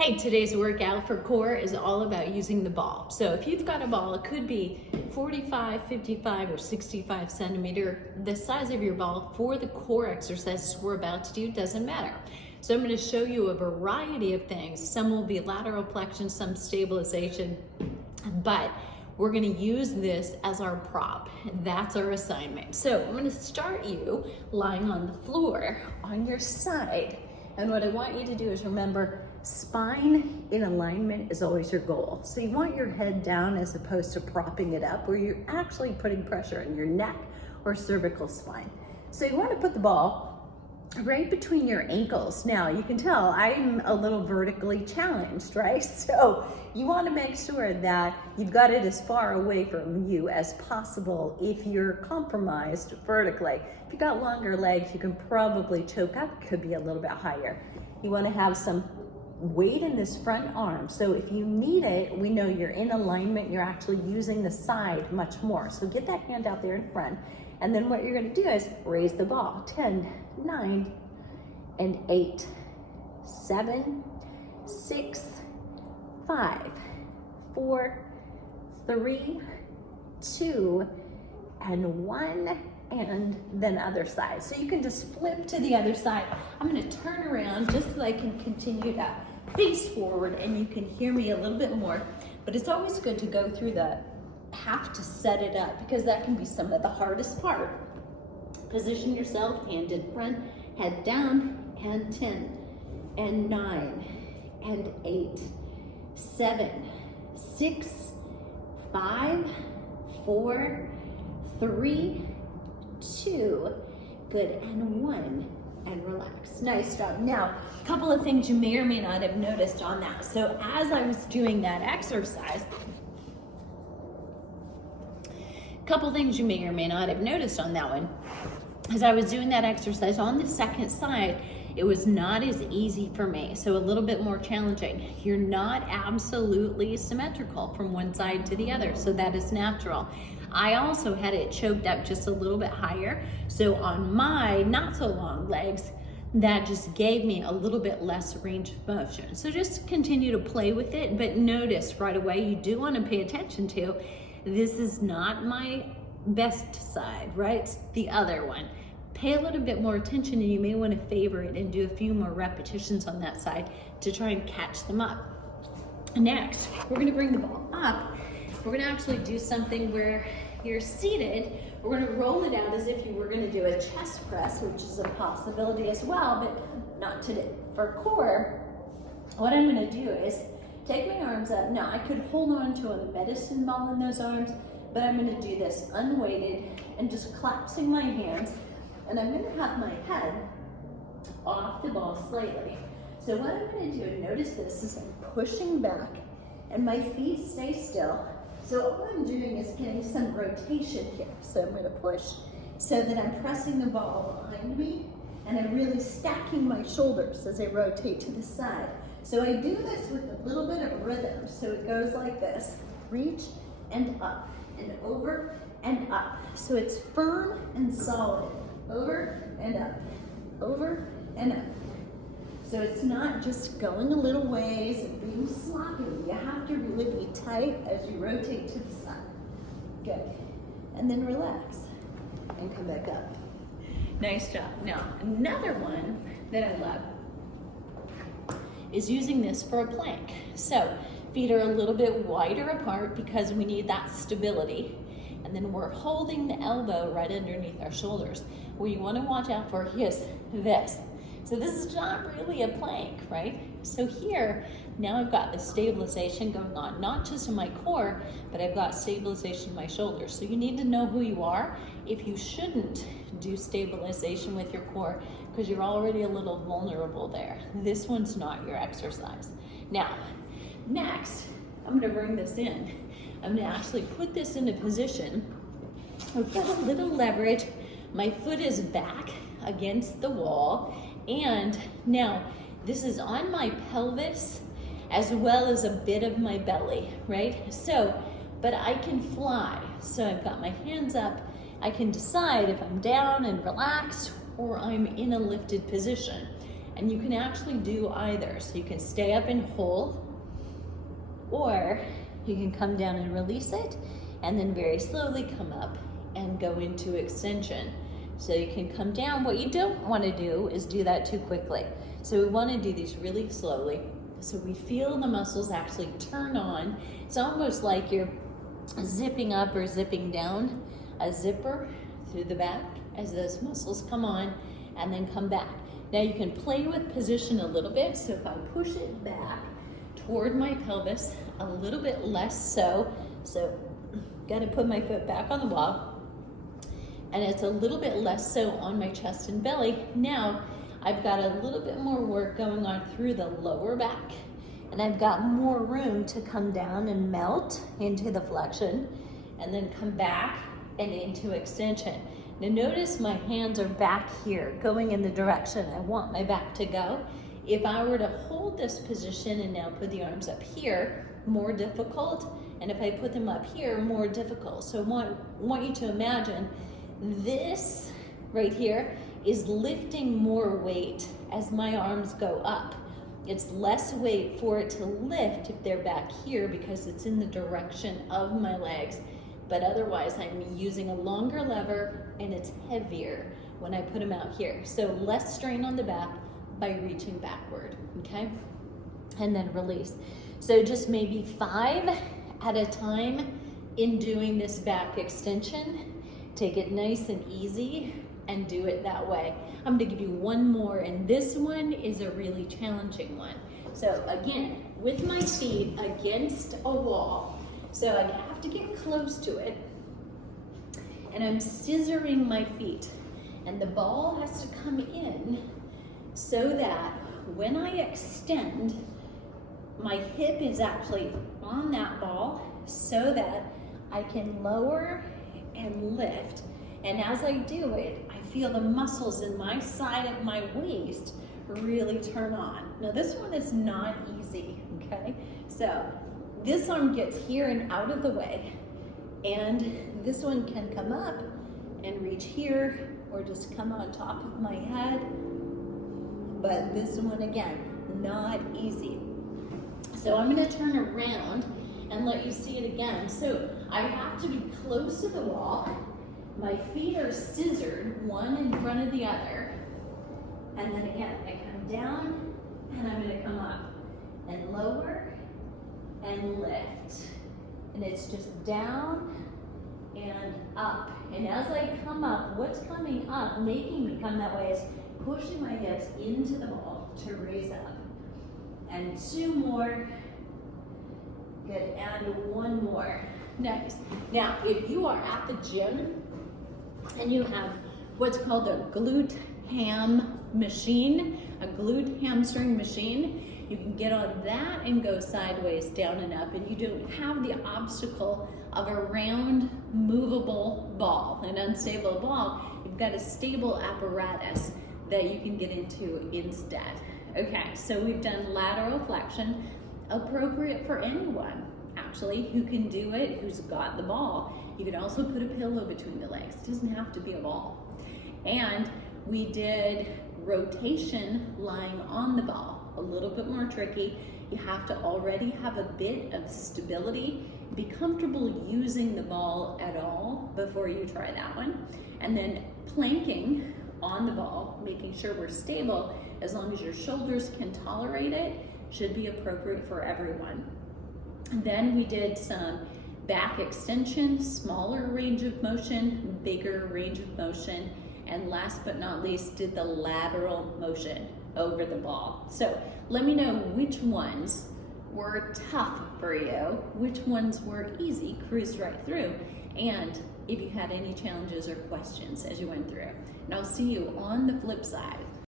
Hey, today's workout for core is all about using the ball. So if you've got a ball, it could be 45, 55, or 65 centimeter. The size of your ball for the core exercises we're about to do doesn't matter. So I'm going to show you a variety of things. Some will be lateral flexion, some stabilization, but we're going to use this as our prop. That's our assignment. So I'm going to start you lying on the floor on your side. And what I want you to do is remember, spine in alignment is always your goal. So you want your head down as opposed to propping it up, where you're actually putting pressure on your neck or cervical spine. So you want to put the ball right between your ankles. Now you can tell I'm a little vertically challenged, right? So you want to make sure that you've got it as far away from you as possible. If you're compromised vertically, if you've got longer legs, you can probably choke up, could be a little bit higher. You want to have some weight in this front arm. So if you need it, we know you're in alignment, you're actually using the side much more. So get that hand out there in front. And then what you're going to do is raise the ball. 10, 9, and 8, 7, 6, 5, 4, 3, 2, and 1, and then other side. So you can just flip to the other side. I'm going to turn around just so I can continue to face forward and you can hear me a little bit more. But it's always good to go through the have to set it up, because that can be some of the hardest part. Position yourself, hand in front, head down, and 10, and 9, and 8, 7, 6, 5, 4, 3, 2, good, and 1, and relax. Nice job. Now, a couple of things you may or may not have noticed on that. So as I was doing that exercise, couple things you may or may not have noticed on that one. As I was doing that exercise on the second side, it was not as easy for me, so a little bit more challenging. You're not absolutely symmetrical from one side to the other, so that is natural. I also had it choked up just a little bit higher, so on my not so long legs, that just gave me a little bit less range of motion. So just continue to play with it, but notice right away, you do want to pay attention to, this is not my best side, right? It's the other one. Pay a little bit more attention, and you may want to favor it and do a few more repetitions on that side to try and catch them up. Next, we're going to bring the ball up. We're going to actually do something where you're seated. We're going to roll it out as if you were going to do a chest press, which is a possibility as well, but not today. For core, what I'm going to do is take my arms up. Now, I could hold on to a medicine ball in those arms, but I'm going to do this unweighted and just collapsing my hands. And I'm going to have my head off the ball slightly. So what I'm going to do, and notice this, is I'm pushing back and my feet stay still. So all I'm doing is getting some rotation here. So I'm going to push so that I'm pressing the ball behind me, and I'm really stacking my shoulders as I rotate to the side. So I do this with a little bit of rhythm. So it goes like this: reach and up and over and up. So it's firm and solid. Over and up, over and up. So it's not just going a little ways and being sloppy. You have to really be tight as you rotate to the side. Good. And then relax and come back up. Nice job. Now, another one that I love is using this for a plank. So feet are a little bit wider apart because we need that stability. And then we're holding the elbow right underneath our shoulders. What you want to watch out for is this. So this is not really a plank, right? So here, now I've got the stabilization going on, not just in my core, but I've got stabilization in my shoulders. So you need to know who you are if you shouldn't do stabilization with your core, because you're already a little vulnerable there. This one's not your exercise. Now, next, I'm going to bring this in. I'm going to actually put this in a position. I've got a little leverage. My foot is back against the wall. And now this is on my pelvis as well as a bit of my belly, right? So, but I can fly. So I've got my hands up. I can decide if I'm down and relaxed or I'm in a lifted position. And you can actually do either. So you can stay up and hold, or you can come down and release it, and then very slowly come up and go into extension. So you can come down. What you don't want to do is do that too quickly. So we want to do these really slowly, so we feel the muscles actually turn on. It's almost like you're zipping up or zipping down a zipper through the back as those muscles come on and then come back. Now you can play with position a little bit. So if I push it back toward my pelvis a little bit less so got to put my foot back on the wall, and it's a little bit less so on my chest and belly. Now I've got a little bit more work going on through the lower back, and I've got more room to come down and melt into the flexion and then come back and into extension. Now notice my hands are back here going in the direction I want my back to go. If I were to hold this position and now put the arms up here, more difficult. And if I put them up here, more difficult. So I want you to imagine this right here is lifting more weight as my arms go up. It's less weight for it to lift if they're back here because it's in the direction of my legs. But otherwise, I'm using a longer lever and it's heavier when I put them out here. So less strain on the back by reaching backward, okay? And then release. So just maybe 5 at a time in doing this back extension. Take it nice and easy and do it that way. I'm gonna give you one more, and this one is a really challenging one. So again, with my feet against a wall, so I have to get close to it, and I'm scissoring my feet, and the ball has to come in so that when I extend, my hip is actually on that ball so that I can lower and lift. And as I do it, I feel the muscles in my side of my waist really turn on. Now this one is not easy, okay? So this arm gets here and out of the way, and this one can come up and reach here or just come on top of my head. But this one, again, not easy. So I'm gonna turn around and let you see it again. So I have to be close to the wall. My feet are scissored, one in front of the other. And then again, I come down and I'm gonna come up and lower and lift. And it's just down and up. And as I come up, what's coming up, making me come that way, is pushing my hips into the ball to raise up. And 2 more. Good, and 1 more. Nice. Now, if you are at the gym and you have what's called a glute ham machine, a glute hamstring machine, you can get on that and go sideways, down and up, and you don't have the obstacle of a round, movable ball, an unstable ball. You've got a stable apparatus that you can get into instead. Okay, so we've done lateral flexion, appropriate for anyone, actually, who can do it, who's got the ball. You can also put a pillow between the legs. It doesn't have to be a ball. And we did rotation lying on the ball, a little bit more tricky. You have to already have a bit of stability, be comfortable using the ball at all before you try that one. And then planking on the ball, making sure we're stable, as long as your shoulders can tolerate it, should be appropriate for everyone. And then we did some back extension, smaller range of motion, bigger range of motion, and last but not least, did the lateral motion over the ball. So let me know which ones were tough for you, which ones were easy, cruised right through, and if you had any challenges or questions as you went through. And I'll see you on the flip side.